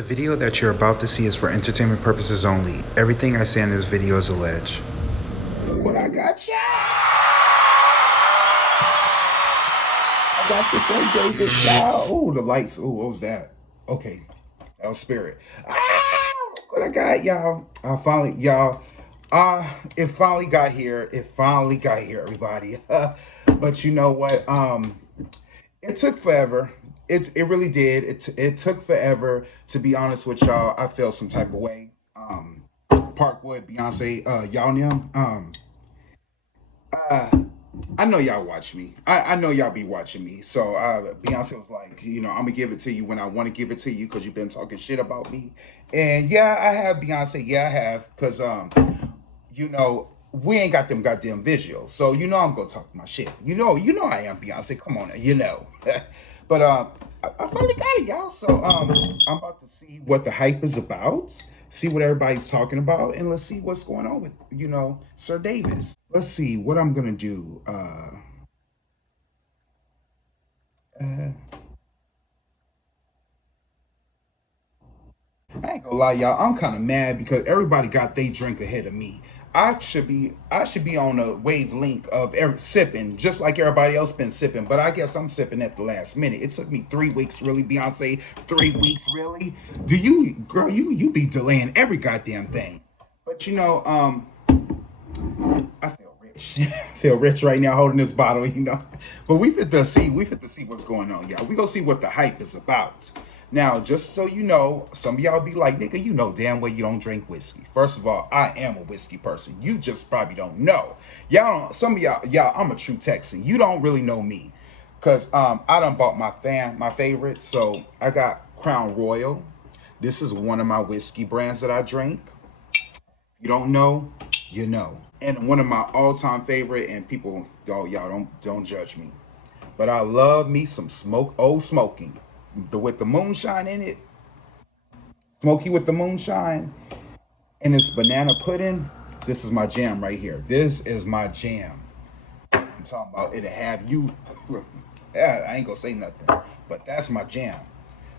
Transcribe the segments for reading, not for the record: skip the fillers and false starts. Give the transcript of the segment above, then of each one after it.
The video that you're about to see is for entertainment purposes only. Everything I say in this video is alleged. Look what I got, you I got this on David style. Oh, the lights. Oh, what was that? Okay, that was Spirit. Look what I got, y'all. I finally, y'all. It finally got here. It finally got here, everybody. But you know what? It took forever. It really did. It took forever. To be honest with y'all, I felt some type of way. Parkwood, Beyonce, y'all know. Uh, I know y'all watch me. I know y'all be watching me. So Beyonce was like, I'm gonna give it to you when I want to give it to you because you've been talking shit about me. And yeah, I have Beyonce. Yeah, I have because we ain't got them goddamn visuals. So I'm gonna talk my shit. I am Beyonce. Come on, now. But I finally got it, y'all. So I'm about to see what the hype is about. See what everybody's talking about, and let's see what's going on with Sir Davis. Let's see what I'm gonna do. Uh, I ain't gonna lie, y'all. I'm kind of mad because everybody got their drink ahead of me. I should be on a wavelength of sipping, just like everybody else been sipping. But I guess I'm sipping at the last minute. It took me 3 weeks, really, Beyonce. 3 weeks, really? Do you, girl? You be delaying every goddamn thing. But I feel rich. I feel rich right now holding this bottle. But we fit to see what's going on, y'all. We gonna see what the hype is about. Now, just so you know, some of y'all be like, nigga, you know damn well you don't drink whiskey. First of all, I am a whiskey person. You just probably don't know. Y'all don't, some of y'all, I'm a true Texan. You don't really know me. Cause I done bought my favorite. So I got Crown Royal. This is one of my whiskey brands that I drink. You don't know, you know. And one of my all-time favorite, and people, y'all don't judge me, but I love me some old smoking, with the moonshine in it, smoky with the moonshine, and it's banana pudding. This is my jam right here. This is my jam. I'm talking about it'll have you. Yeah, I ain't gonna say nothing, but that's my jam.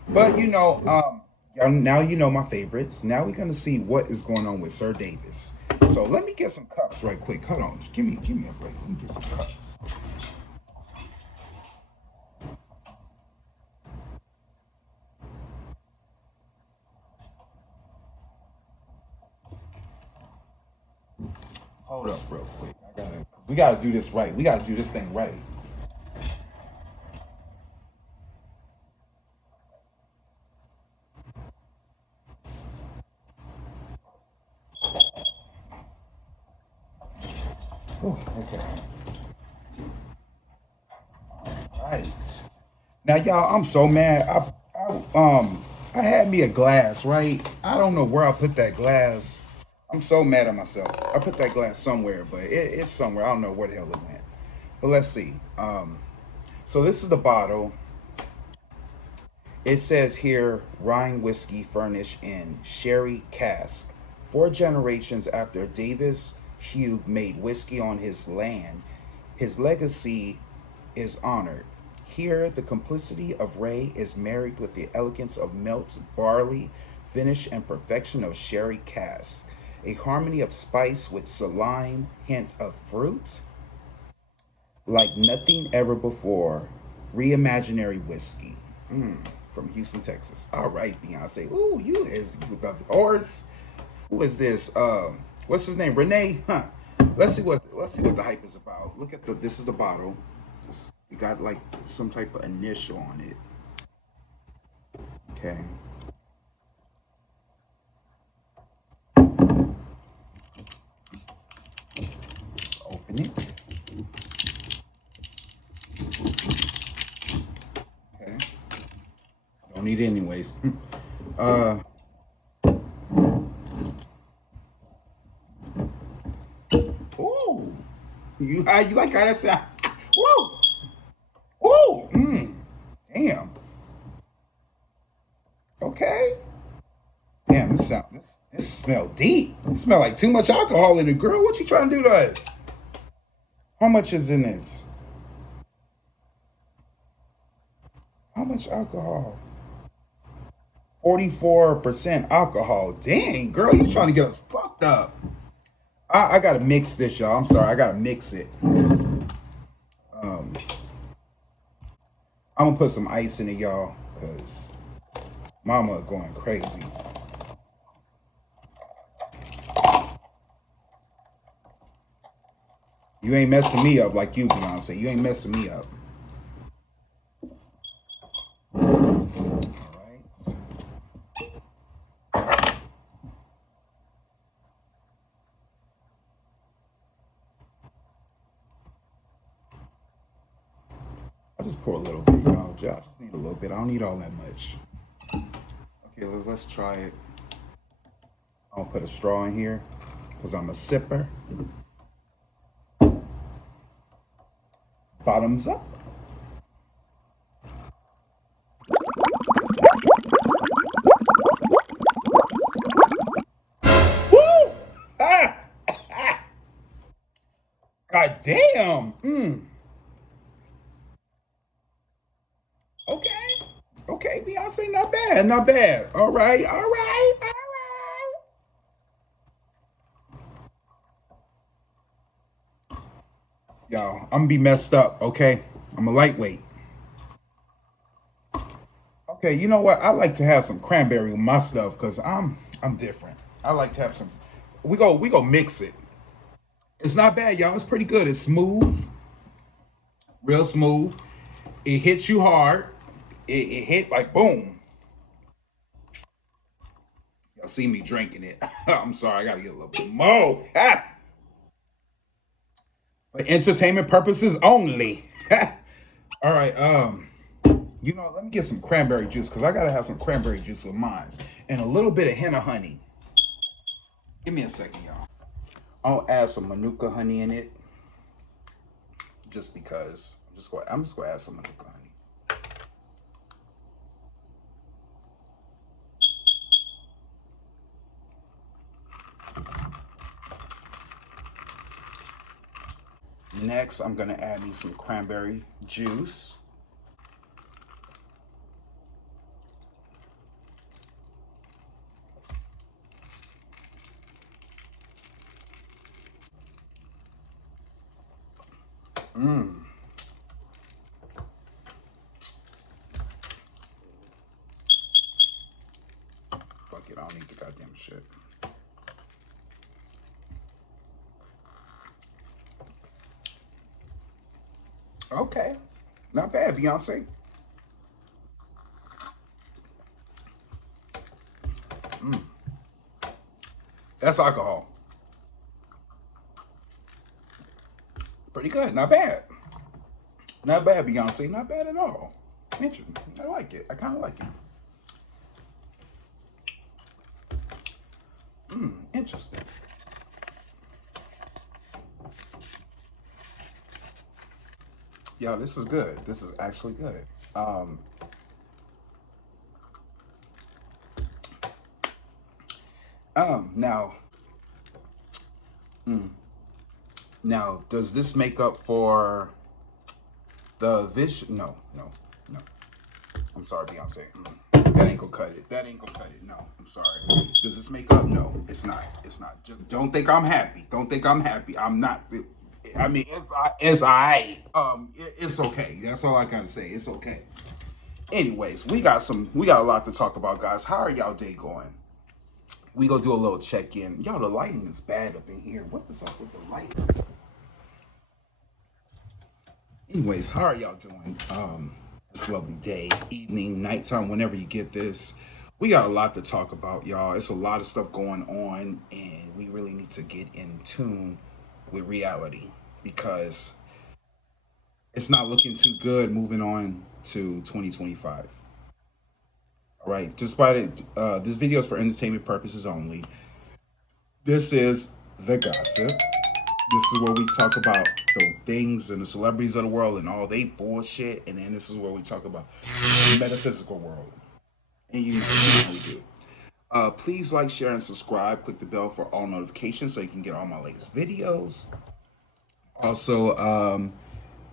But y'all, now you know my favorites. Now we're gonna see what is going on with Sir Davis. So let me get some cups right quick. Hold on, give me a break. Let me get some cups. Hold up, real quick. We gotta do this right. We gotta do this thing right. Oh, okay. Right. Now, y'all, I'm so mad. I had me a glass, right? I don't know where I put that glass. I'm so mad at myself. I put that glass somewhere, but it's somewhere. I don't know where the hell it went. But let's see. So this is the bottle. It says here, Rhine whiskey furnished in sherry cask. 4 generations after Davis Hugh made whiskey on his land, his legacy is honored. Here, the complicity of Ray is married with the elegance of malt barley, finish and perfection of sherry cask. A harmony of spice with saline hint of fruit, like nothing ever before. Reimaginary whiskey. From Houston, Texas. All right, Beyonce. Ooh, you is with the horse. Who is this? What's his name? Renee? Huh. Let's see what the hype is about. Look at this is the bottle. It got like some type of initial on it. Okay. Let's open it. Okay. Don't need it anyways. uh ooh. You like how that sound? Woo! Ooh! Damn. Okay. Damn, this smell deep. It smell like too much alcohol in it, girl. What you trying to do to us? How much is in this? How much alcohol? 44% alcohol. Dang, girl, you trying to get us fucked up. I gotta mix this, y'all. I'm sorry, I gotta mix it. Um, I'm gonna put some ice in it, y'all, cause mama going crazy. You ain't messing me up like you, Beyonce. You ain't messing me up. All right. I just pour a little bit, y'all. I just need a little bit. I don't need all that much. Okay, let's try it. I'll put a straw in here because I'm a sipper. Bottoms up. Woo! Ah! God damn. Okay. Okay, Beyonce, not bad, not bad. All right, all right, all right. Y'all, I'm gonna be messed up, okay? I'm a lightweight. Okay, you know what? I like to have some cranberry with my stuff because I'm different. I like to have some. We go mix it. It's not bad, y'all. It's pretty good. It's smooth, real smooth. It hits you hard. It hit like boom. Y'all see me drinking it. I'm sorry, I gotta get a little bit more. For entertainment purposes only. All right, let me get some cranberry juice because I gotta have some cranberry juice with mine. And a little bit of henna honey. Give me a second, y'all. I'll add some manuka honey in it. Just because. I'm just gonna add some manuka honey. Next, I'm gonna add me some cranberry juice. Mmm. Fuck it, I don't need the goddamn shit. Okay. Not bad, Beyonce. Mm. That's alcohol. Pretty good. Not bad. Not bad, Beyonce. Not bad at all. Interesting. I like it. I kind of like it. Interesting. Yo, this is good. This is actually good. Um, now, mm, now, does this make up for the vision? No, no, no. I'm sorry, Beyonce. That ain't gonna cut it. That ain't gonna cut it. No, I'm sorry. Does this make up? No, it's not. It's not. Just don't think I'm happy. Don't think I'm happy. I'm not. I mean, it's alright. It's okay. That's all I gotta say. It's okay. Anyways, we got a lot to talk about, guys. How are y'all day going? We go do a little check in. Y'all, the lighting is bad up in here. What is up with the lighting? Anyways, how are y'all doing? This lovely day, evening, nighttime, whenever you get this. We got a lot to talk about, y'all. It's a lot of stuff going on, and we really need to get in tune with reality because it's not looking too good moving on to 2025. All right, despite it, this video is for entertainment purposes only. This is the gossip. This is where we talk about the things and the celebrities of the world and all they bullshit, and then this is where we talk about the metaphysical world. And you know how we do. Please like, share, and subscribe. Click the bell for all notifications so you can get all my latest videos. Also,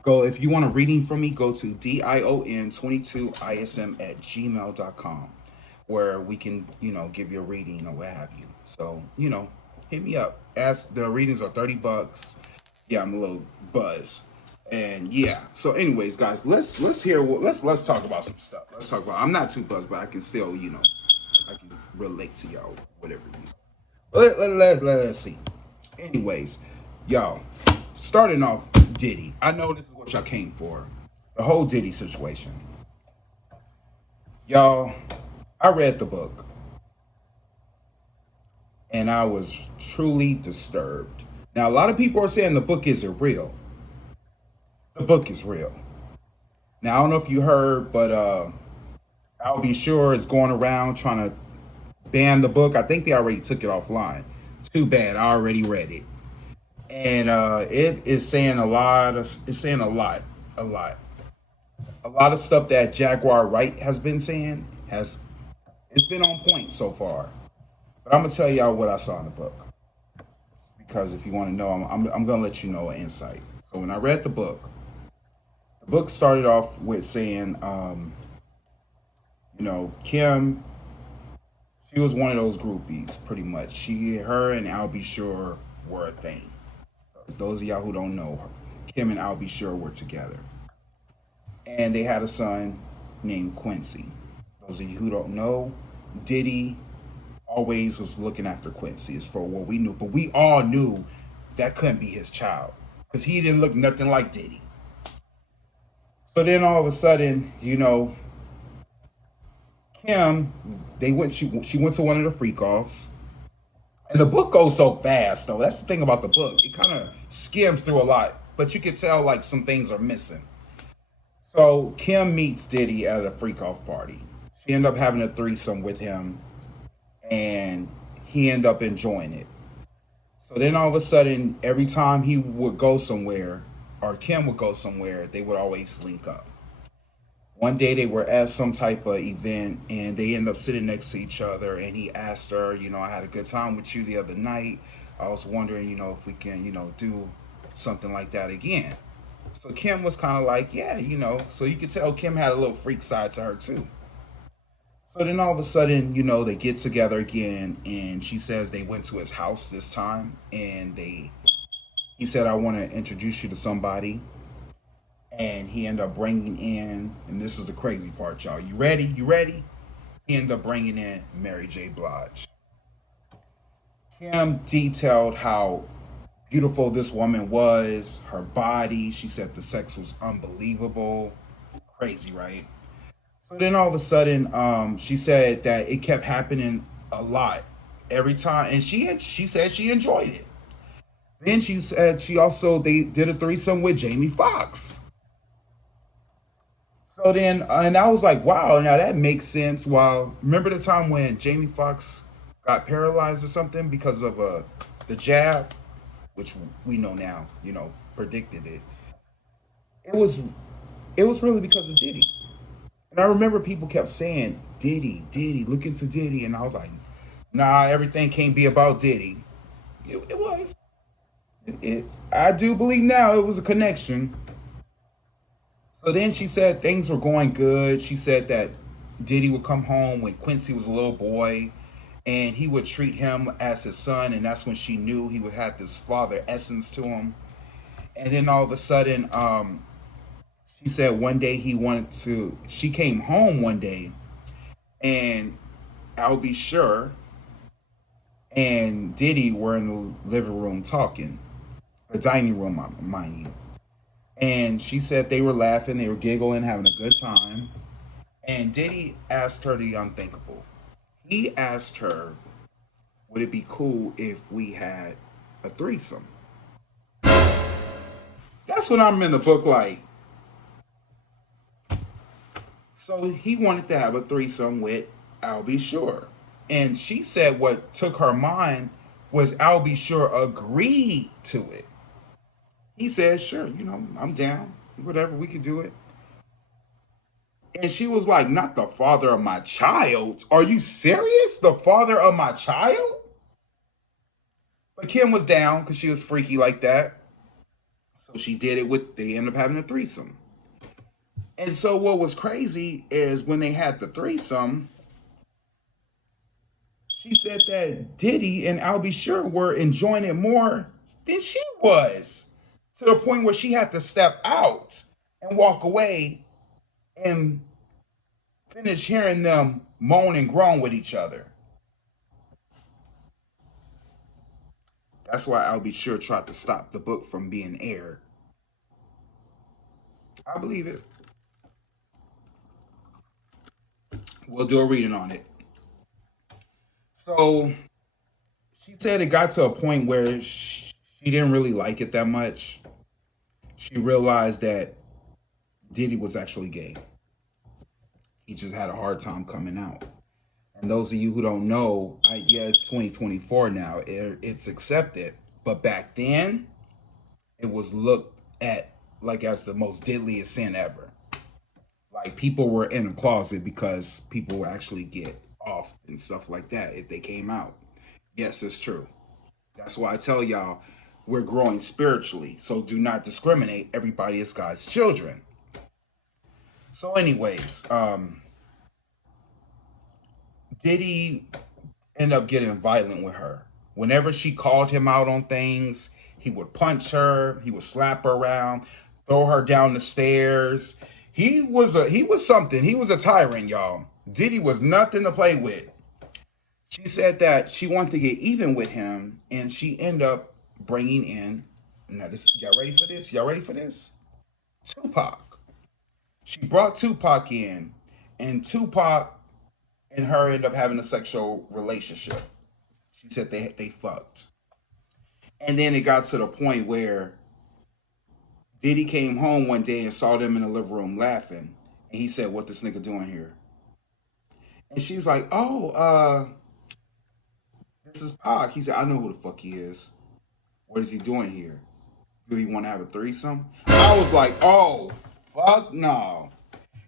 go if you want a reading from me, go to dion22ism@gmail.com. where we can, give you a reading or what have you. So, hit me up. Ask the readings are $30. Yeah, I'm a little buzzed. And yeah. So anyways, guys, let's hear let's talk about some stuff. Let's talk about I'm not too buzzed, but I can still, I can relate to y'all, whatever you need. Let's see. Anyways, y'all, starting off Diddy. I know this is what y'all came for. The whole Diddy situation. Y'all, I read the book and I was truly disturbed. Now, a lot of people are saying the book isn't real. The book is real. Now, I don't know if you heard, but I'll Be Sure is going around trying to ban the book. I think they already took it offline. Too bad. I already read it. And it is saying a lot. A lot of stuff that Jaguar Wright has been saying it's been on point so far. But I'm gonna tell y'all what I saw in the book because if you want to know, I'm gonna let you know an insight. So when I read the book started off with saying, Kim, she was one of those groupies, pretty much. Her and Al B. Sure were a thing. Those of y'all who don't know, Kim and Al B. Sure were together, and they had a son named Quincy. Those of you who don't know, Diddy always was looking after Quincy, as for what we knew, but we all knew that couldn't be his child because he didn't look nothing like Diddy. So then all of a sudden, Kim, she went to one of the freak offs. And the book goes so fast though. That's the thing about the book. It kind of skims through a lot, but you can tell like some things are missing. So Kim meets Diddy at a freak off party. She ended up having a threesome with him and he ended up enjoying it. So then all of a sudden, every time he would go somewhere or Kim would go somewhere, they would always link up. One day they were at some type of event and they ended up sitting next to each other and he asked her, I had a good time with you the other night. I was wondering, if we can, do something like that again. So Kim was kind of like, yeah, so you could tell Kim had a little freak side to her too. So then all of a sudden, they get together again and she says they went to his house this time and he said, I want to introduce you to somebody and he ended up bringing in, and this is the crazy part, y'all. You ready? You ready? He ended up bringing in Mary J. Blige. Kim detailed how beautiful this woman was, her body. She said the sex was unbelievable. Crazy, right? So then all of a sudden, she said that it kept happening a lot every time, and she said she enjoyed it. Then she said they did a threesome with Jamie Foxx. So then, and I was like, wow, now that makes sense. Well, remember the time when Jamie Foxx got paralyzed or something because of the jab, which we know now, predicted it. It was it was really because of Diddy. And I remember people kept saying, Diddy, Diddy, look into Diddy. And I was like, nah, everything can't be about Diddy. It was. I do believe now it was a connection. So then she said things were going good. She said that Diddy would come home when Quincy was a little boy and he would treat him as his son. And that's when she knew he would have this father essence to him. And then all of a sudden, she said one day she came home one day and I'll Be Sure and Diddy were in the living room talking, the dining room, mind you. And she said they were laughing, they were giggling, having a good time. And Diddy asked her the unthinkable. He asked her, would it be cool if we had a threesome? That's when I'm in the book like, so he wanted to have a threesome with Al B. Sure. And she said what took her mind was Al B. Sure agreed to it. He said, sure, I'm down. Whatever, we could do it. And she was like, not the father of my child. Are you serious? The father of my child? But Kim was down because she was freaky like that. So she did it they ended up having a threesome. And so what was crazy is when they had the threesome, she said that Diddy and Al B. Sure were enjoying it more than she was, to the point where she had to step out and walk away and finish hearing them moan and groan with each other. That's why Al B. Sure tried to stop the book from being aired. I believe it. We'll do a reading on it. So she said it got to a point where she didn't really like it that much. She realized that Diddy was actually gay. He just had a hard time coming out. And those of you who don't know, yeah, it's 2024 now. It's accepted. But back then, it was looked at like as the most deadliest sin ever. Like people were in a closet because people would actually get off and stuff like that if they came out. Yes, it's true. That's why I tell y'all we're growing spiritually. So do not discriminate. Everybody is God's children. So, anyways, Diddy end up getting violent with her. Whenever she called him out on things, he would punch her, he would slap her around, throw her down the stairs. He was something. He was a tyrant, y'all. Diddy was nothing to play with. She said that she wanted to get even with him, and she ended up bringing in. Now, this, y'all ready for this? Y'all ready for this? Tupac. She brought Tupac in, and Tupac and her end up having a sexual relationship. She said they fucked. And then it got to the point where Diddy came home one day and saw them in the living room laughing. And he said, "What this nigga doing here?" And she's like, "Oh, this is Pac." He said, "I know who the fuck he is. What is he doing here? Do he want to have a threesome?" I was like, "Oh, fuck no."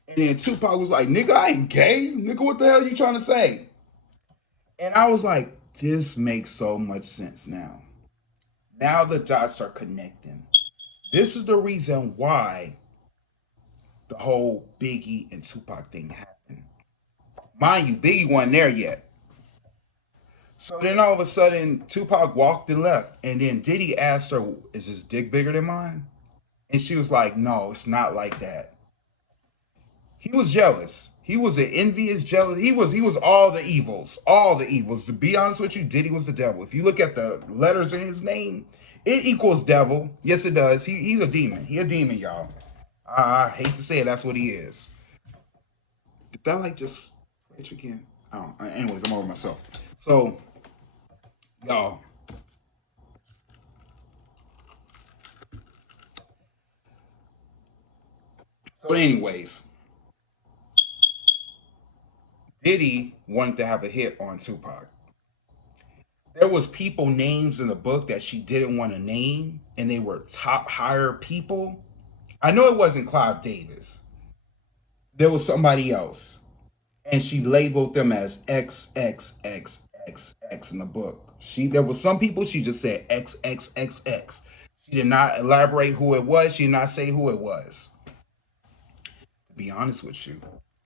And then Tupac was like, "Nigga, I ain't gay. Nigga, what the hell are you trying to say?" And I was like, this makes so much sense now. Now the dots are connecting. This is the reason why the whole Biggie and Tupac thing happened. Mind you, Biggie wasn't there yet. So then all of a sudden, Tupac walked and left. And then Diddy asked her, "Is his dick bigger than mine?" And she was like, "No, it's not like that." He was jealous. He was an envious, jealous. He was all the evils. All the evils. To be honest with you, Diddy was the devil. If you look at the letters in his name, it equals devil. Yes, it does. He's a demon. He a demon, y'all. I hate to say it, that's what he is. Did that like just switch again? I don't. Anyways, I'm over myself. So, y'all. So, anyways, Diddy wanted to have a hit on Tupac. There was people names in the book that she didn't want to name, and they were top higher people. I know it wasn't Clive Davis. There was somebody else, and she labeled them as XXXXX in the book. There was some people she just said XXXX. She did not elaborate who it was. She did not say who it was. To be honest with you,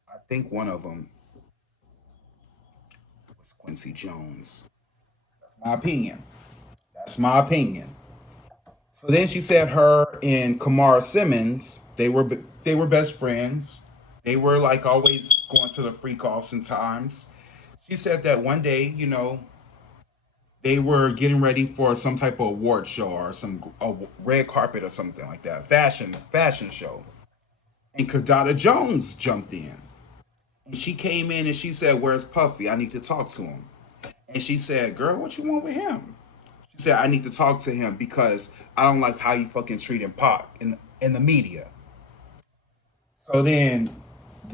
I think one of them was Quincy Jones. That's my opinion. That's my opinion. So then she said her and Kamara Simmons, they were best friends. They were like always going to the freak offs and times. She said that one day, they were getting ready for some type of award show or some a red carpet or something like that, fashion show. And Kadada Jones jumped in. And she came in and she said, "Where's Puffy? I need to talk to him." And she said, "Girl, what you want with him?" She said, "I need to talk to him because I don't like how you fucking treating Pac in the media." So then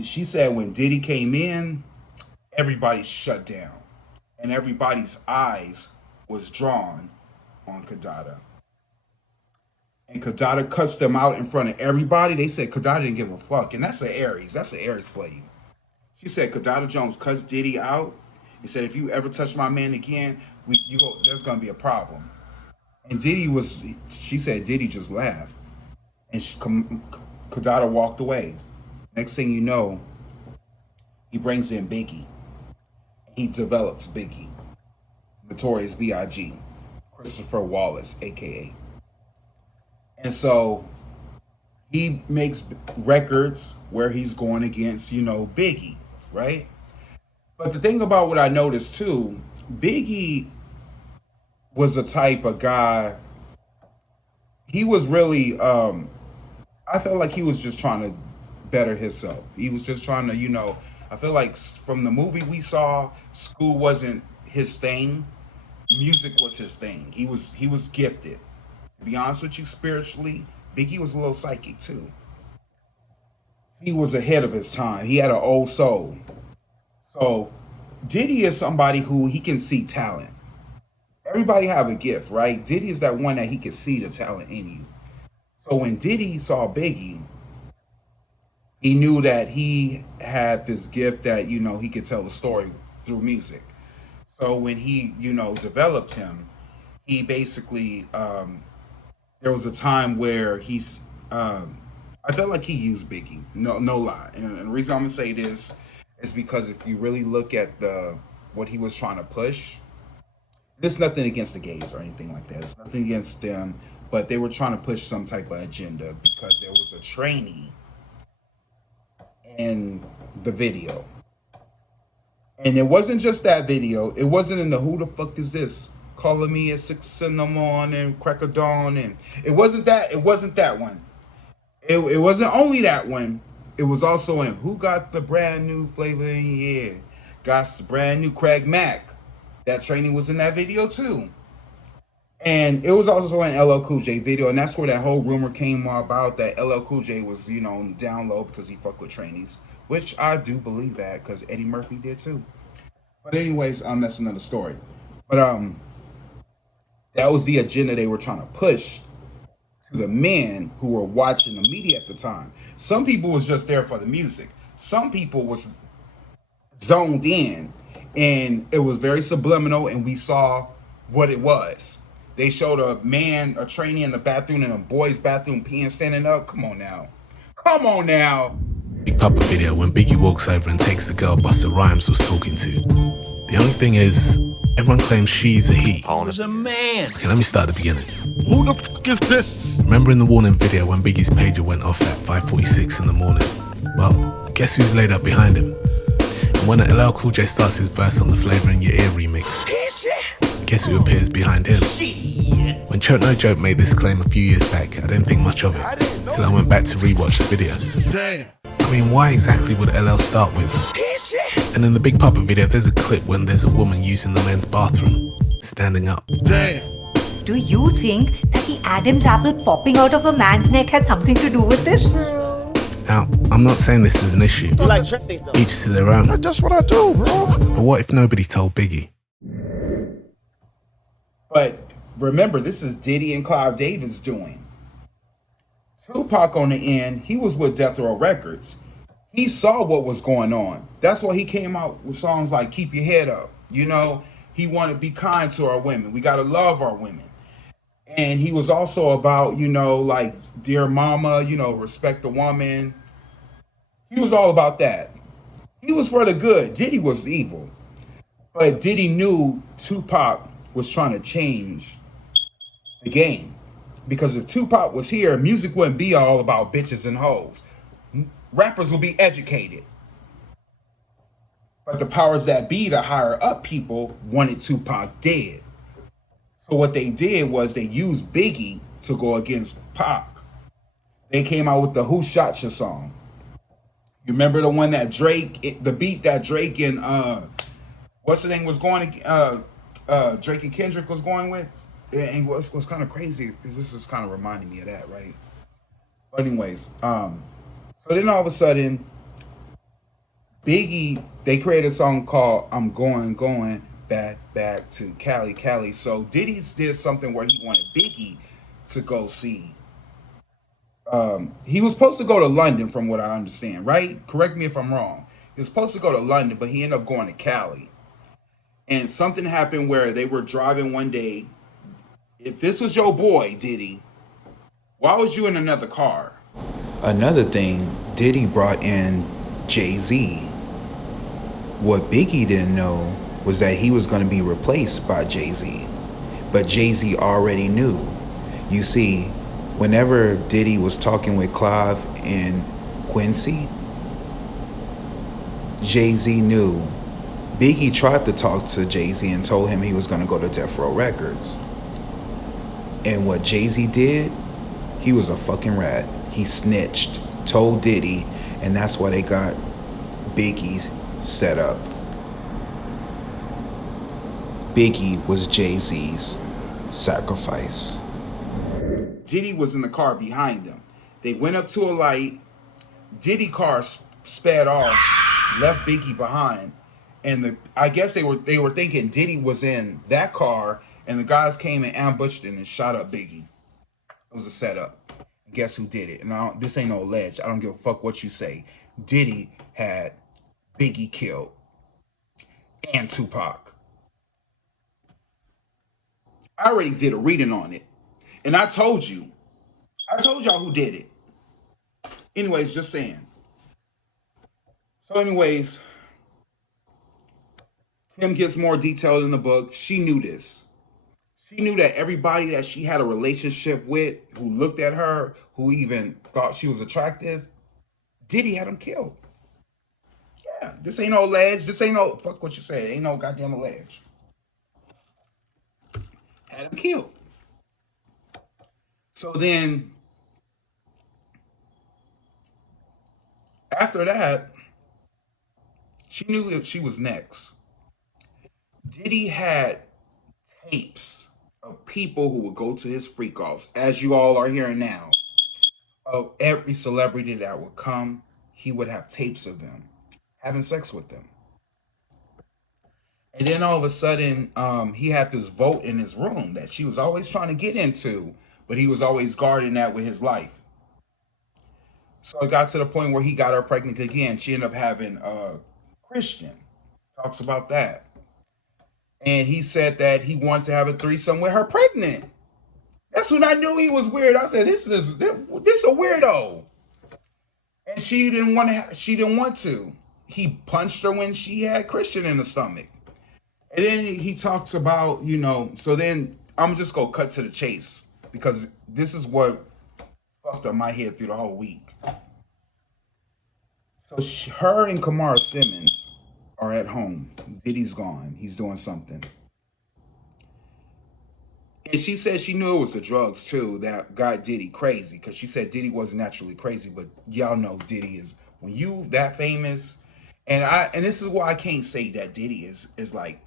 she said when Diddy came in, everybody shut down. And everybody's eyes was drawn on Kadada. And Kadada cussed them out in front of everybody. They said Kadada didn't give a fuck. And that's an Aries. That's an Aries for you. She said Kadada Jones cussed Diddy out and said, "If you ever touch my man again, there's gonna be a problem." And she said Diddy just laughed. And Kadada walked away. Next thing you know, he brings in Biggie. He develops Biggie. Notorious B.I.G., Christopher Wallace, aka. And so he makes records where he's going against, Biggie, right? But the thing about what I noticed too, Biggie was the type of guy, he was really, I felt like he was just trying to better himself. He was just trying to, I feel like from the movie we saw, school wasn't his thing. Music was his thing. He was gifted. To be honest with you, spiritually, Biggie was a little psychic too. He was ahead of his time. He had an old soul. So Diddy is somebody who he can see talent. Everybody have a gift, right? Diddy is that one that he can see the talent in you. So when Diddy saw Biggie, he knew that he had this gift that, he could tell a story through music. So when he, developed him, he basically, there was a time where I felt like he used Biggie, no lie. And the reason I'm gonna say this is because if you really look at what he was trying to push, there's nothing against the gays or anything like that. It's nothing against them, but they were trying to push some type of agenda because there was a trainee in the video. And it wasn't just that video. It wasn't in the who the fuck is this? Calling me at 6 in the morning, crack of dawn, and it wasn't that one. It wasn't only that one. It was also in Who Got the Brand New Flavor in Your Ear? Got the brand new Craig Mack. That training was in that video too. And it was also an LL Cool J video, and that's where that whole rumor came about that LL Cool J was, on the down low because he fucked with trainees, which I do believe that because Eddie Murphy did too. But anyways, that's another story. But that was the agenda they were trying to push to the men who were watching the media at the time. Some people was just there for the music. Some people was zoned in, and it was very subliminal, and we saw what it was. They showed a trainee in the bathroom, in a boy's bathroom, peeing, standing up. Come on now. Big Papa video when Biggie walks over and takes the girl Busta Rhymes was talking to. The only thing is, everyone claims she's a he. I was a man. Okay, let me start at the beginning. Who the fuck is this? Remember in the warning video when Biggie's pager went off at 5:46 in the morning? Well, guess who's laid up behind him? And when LL Cool J starts his verse on the Flavor in Your Ear remix, guess who appears behind him? When Choke No Joke made this claim a few years back, I didn't think much of it, till I went back to rewatch the videos. Damn. I mean, why exactly would LL start with? And in the Big Papa video, there's a clip when there's a woman using the men's bathroom, standing up. Damn. Do you think that the Adam's apple popping out of a man's neck has something to do with this? Now, I'm not saying this is an issue. Like Trinity stuff. Each to their own. That's what I do, bro. But what if nobody told Biggie? But remember, this is Diddy and Clive Davis doing. Tupac on the end, he was with Death Row Records. He saw what was going on. That's why he came out with songs like Keep Your Head Up. He wanted to be kind to our women. We got to love our women. And he was also about, like Dear Mama, respect the woman. He was all about that. He was for the good. Diddy was evil. But Diddy knew Tupac was trying to change the game. Because if Tupac was here, music wouldn't be all about bitches and hoes. Rappers would be educated. But the powers that be, the higher up people, wanted Tupac dead. So what they did was they used Biggie to go against Pac. They came out with the Who Shot Your song. You remember the one that the beat that Drake and what's the name was going, Drake and Kendrick was going with? And what's kind of crazy is this is kind of reminding me of that, right? But anyways, so then all of a sudden, Biggie, they created a song called I'm Going Back to Cali. So Diddy did something where he wanted Biggie to go see. He was supposed to go to London from what I understand, right? Correct me if I'm wrong. He was supposed to go to London, but he ended up going to Cali. And something happened where they were driving one day. If this was your boy, Diddy, why was you in another car? Another thing, Diddy brought in Jay-Z. What Biggie didn't know was that he was going to be replaced by Jay-Z. But Jay-Z already knew. You see, whenever Diddy was talking with Clive and Quincy, Jay-Z knew. Biggie tried to talk to Jay-Z and told him he was going to go to Death Row Records. And what Jay-Z did, he was a fucking rat. He snitched, told Diddy, and that's why they got Biggie set up. Biggie was Jay-Z's sacrifice. Diddy was in the car behind them. They went up to a light. Diddy car sped off, left Biggie behind, and I guess they were thinking Diddy was in that car, and the guys came and ambushed him and shot up Biggie. It was a setup. And guess who did it? And this ain't no alleged. I don't give a fuck what you say. Diddy had Biggie killed and Tupac. I already did a reading on it, and I told y'all who did it. Anyways, just saying. So anyways, Kim gets more detailed in the book. She knew this. She knew that everybody that she had a relationship with, who looked at her, who even thought she was attractive, Diddy had them killed. Yeah, this ain't no alleged. This ain't no, fuck what you say. Ain't no goddamn alleged. Had him killed. So then, after that, she knew that she was next. Diddy had tapes of people who would go to his freak offs, as you all are hearing now. Of every celebrity that would come, he would have tapes of them having sex with them. And then all of a sudden, he had this vote in his room that she was always trying to get into, but he was always guarding that with his life. So it got to the point where he got her pregnant again. She ended up having Christian. Talks about that. And he said that he wanted to have a threesome with her pregnant. That's when I knew he was weird. I said, this is a weirdo. And she didn't want to. He punched her when she had Christian in the stomach. And then he talks about, so then I'm just going to cut to the chase, because this is what fucked up my head through the whole week. So her and Kamara Simmons are at home. Diddy's gone. He's doing something. And she said she knew it was the drugs, too, that got Diddy crazy. Because she said Diddy wasn't naturally crazy. But y'all know Diddy is, when you that famous. And this is why I can't say that Diddy is like,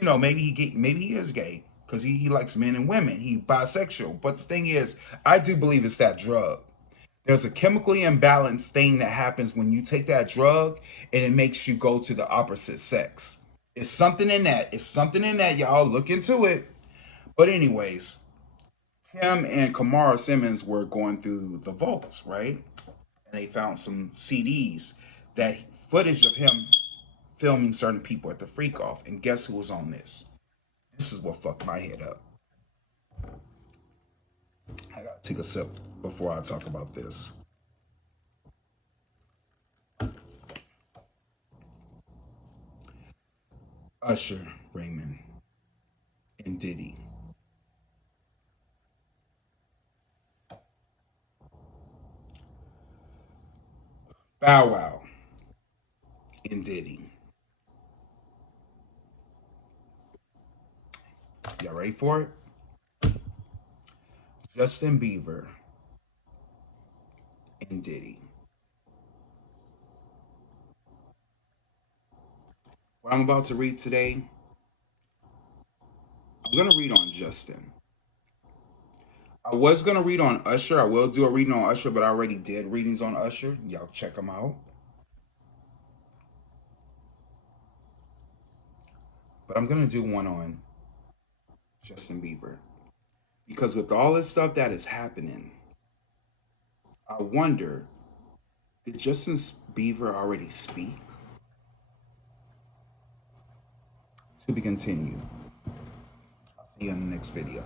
maybe he is gay. Because he likes men and women. He's bisexual. But the thing is, I do believe it's that drug. There's a chemically imbalanced thing that happens when you take that drug, and it makes you go to the opposite sex. It's something in that. Y'all look into it. But anyways, Kim and Kamara Simmons were going through the vaults, right? And they found some CDs, that footage of him filming certain people at the freak off. And guess who was on this? This is what fucked my head up. I gotta take a sip before I talk about this. Usher, Raymond, and Diddy. Bow Wow and Diddy. Y'all ready for it? Justin Bieber and Diddy. What I'm about to read today, I'm going to read on Justin. I was going to read on Usher. I will do a reading on Usher, but I already did readings on Usher. Y'all check them out. But I'm going to do one on Justin Bieber. Because with all this stuff that is happening, I wonder, did Justin Bieber already speak? To be continued. I'll see you in the next video.